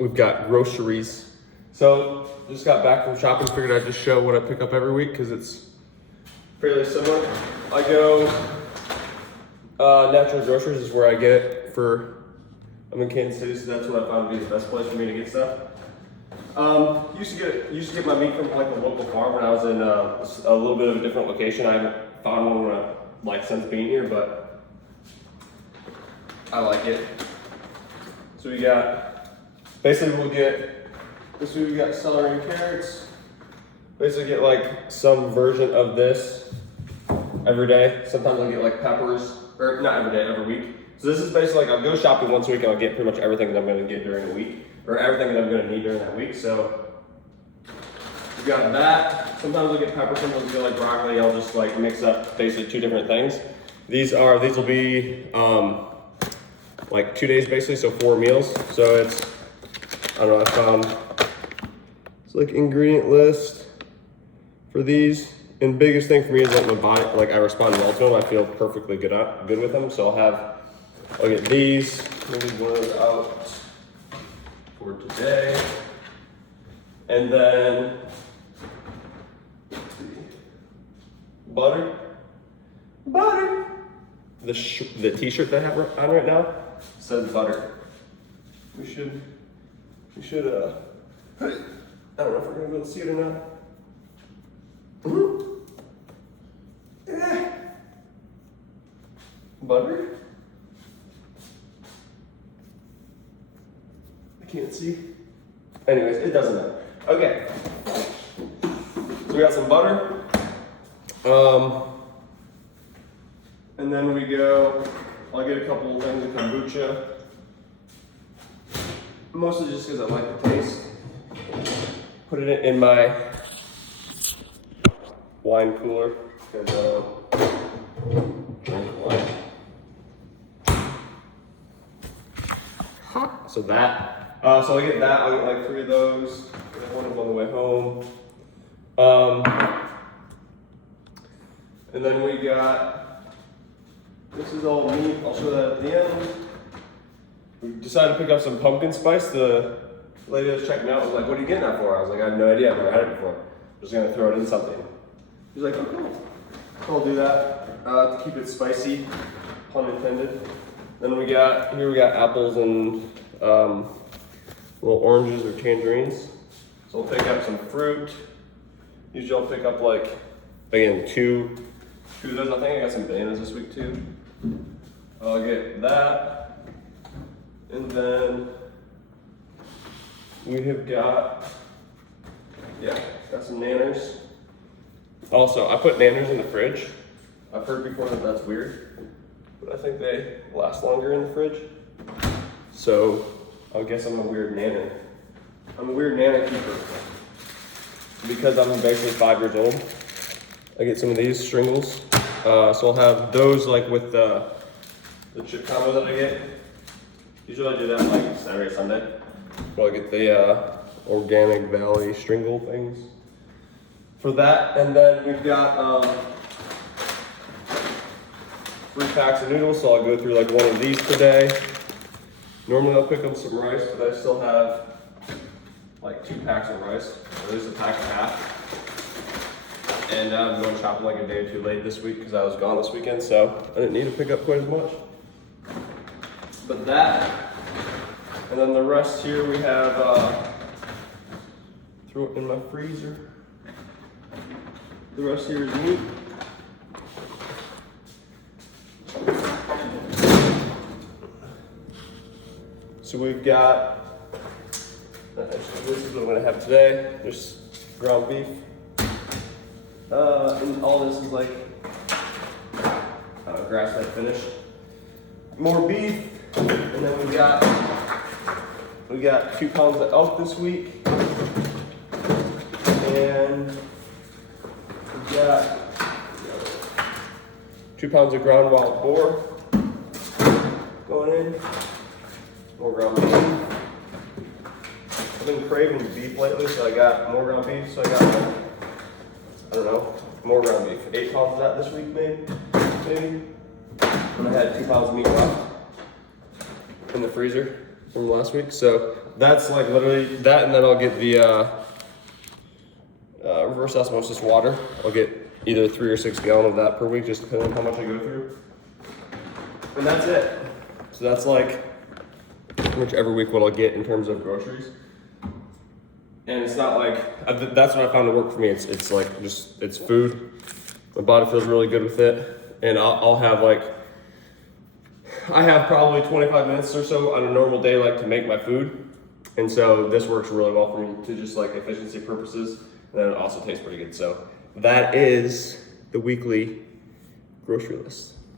we've got groceries. So just got back from shopping, figured I'd just show what I pick up every week because it's fairly similar. I go, Natural Grocers is where I get it for, I'm in Kansas City, so that's what I found to be the best place for me to get stuff. Used to get my meat from like a local farm when I was in a little bit of a different location. I haven't found one like since being here, but I like it. So we got, basically we'll get, this week we got celery and carrots. Basically get like some version of this every day. Sometimes I'll get like peppers, or not every day, every week. So this is basically like I'll go shopping once a week and I'll get pretty much everything that I'm gonna get during the week, or everything that I'm gonna need during that week. So we got that. Sometimes I'll get peppers, sometimes I'll get like broccoli. I'll just like mix up basically two different things. These will be like 2 days basically, so 4 meals. So it's, I don't know, I found, it's like ingredient list for these. And biggest thing for me is that my body, like I respond well to them. I feel perfectly good with them. So I'll get these. Maybe one of those out for today. And then butter. The t-shirt that I have on right now says butter. We should, I don't know if we're gonna be able to see it or not. Butter? I can't see. Anyways, it doesn't matter. Okay. So we got some butter. And then we go, I'll get a couple of things of kombucha. Mostly just because I like the taste. Put it in my wine cooler. Because drink wine. So that. So I get that. I get like 3 of those. I get one of them on the way home. And then we got, this is all meat. I'll show that at the end. We decided to pick up some pumpkin spice. The lady that was checking out was like, "What are you getting that for?" I was like, "I have no idea. I've never had it before. I'm just gonna throw it in something." She's like, "Oh, cool. I'll do that to keep it spicy, pun intended." Then we got apples and little oranges or tangerines. So we'll pick up some fruit. Usually I'll pick up like, again, two of those. I think I got some bananas this week too. I'll get that. And then we have got some nanners. Also, I put nanners in the fridge. I've heard before that that's weird, but I think they last longer in the fridge. So I guess I'm a weird nanner. I'm a weird nanner keeper. Because I'm basically 5 years old, I get some of these Stringles. So I'll have those like with the chip combo that I get. Usually I do that like Saturday, Sunday. But I'll get the Organic Valley Stringle things for that. And then we've got 3 packs of noodles, so I'll go through like one of these today. Normally I'll pick up some rice, but I still have like 2 packs of rice, or at least a pack and a half. And I'm going shopping like a day or 2 late this week because I was gone this weekend, so I didn't need to pick up quite as much. But that, and then the rest here we have, throw it in my freezer. The rest here is meat. So we've got, this is what I'm gonna have today. There's ground beef. And all this is like grass-fed finished. More beef, and then we got 2 pounds of elk this week, and we got 2 pounds of ground wild boar going in. More ground beef. I've been craving beef lately, so I got more ground beef. So I got, I don't know, more ground beef. 8 pounds of that this week, maybe. And I had 2 pounds of meat left in the freezer. from last week. So that's like literally that, and then I'll get the reverse osmosis water. I'll get either 3 or 6 gallons of that per week, just depending on how much I go through. And that's it. So that's like pretty much every week what I'll get in terms of groceries. And it's not like, that's what I found to work for me. It's like just, it's food. My body feels really good with it. And I'll have like, I have probably 25 minutes or so on a normal day like to make my food. And so this works really well for me to just like efficiency purposes. And then it also tastes pretty good. So that is the weekly grocery list.